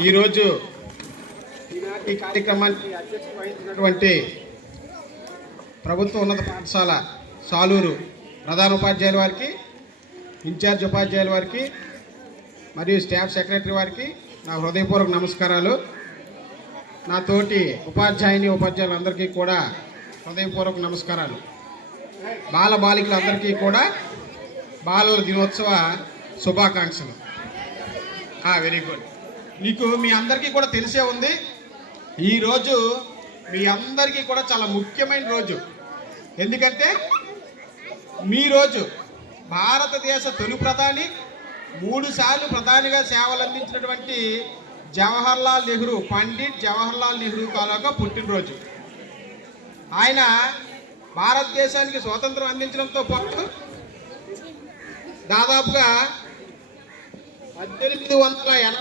ఈరోజు ఈ కార్యక్రమానికి అధ్యక్షత వహించినటువంటి ప్రభుత్వ ఉన్నత పాఠశాల సాలూరు ప్రధాన ఉపాధ్యాయుల వారికి, ఇన్ఛార్జ్ ఉపాధ్యాయుల వారికి మరియు స్టాఫ్ సెక్రటరీ వారికి నా హృదయపూర్వక నమస్కారాలు. నా తోటి ఉపాధ్యాయులందరికీ కూడా హృదయపూర్వక నమస్కారాలు. బాలబాలికలందరికీ కూడా బాలల దినోత్సవ శుభాకాంక్షలు. Very good. మీకు మీ అందరికీ కూడా తెలిసే ఉంది, ఈరోజు మీ అందరికీ కూడా చాలా ముఖ్యమైన రోజు. ఎందుకంటే మీ రోజు భారతదేశ తొలి ప్రధాని, 3 సార్లు ప్రధానిగా సేవలు అందించినటువంటి పండిట్ జవహర్లాల్ నెహ్రూ తాలూకా పుట్టినరోజు. ఆయన భారతదేశానికి స్వాతంత్రం అందించడంతో పాటు దాదాపుగా 1880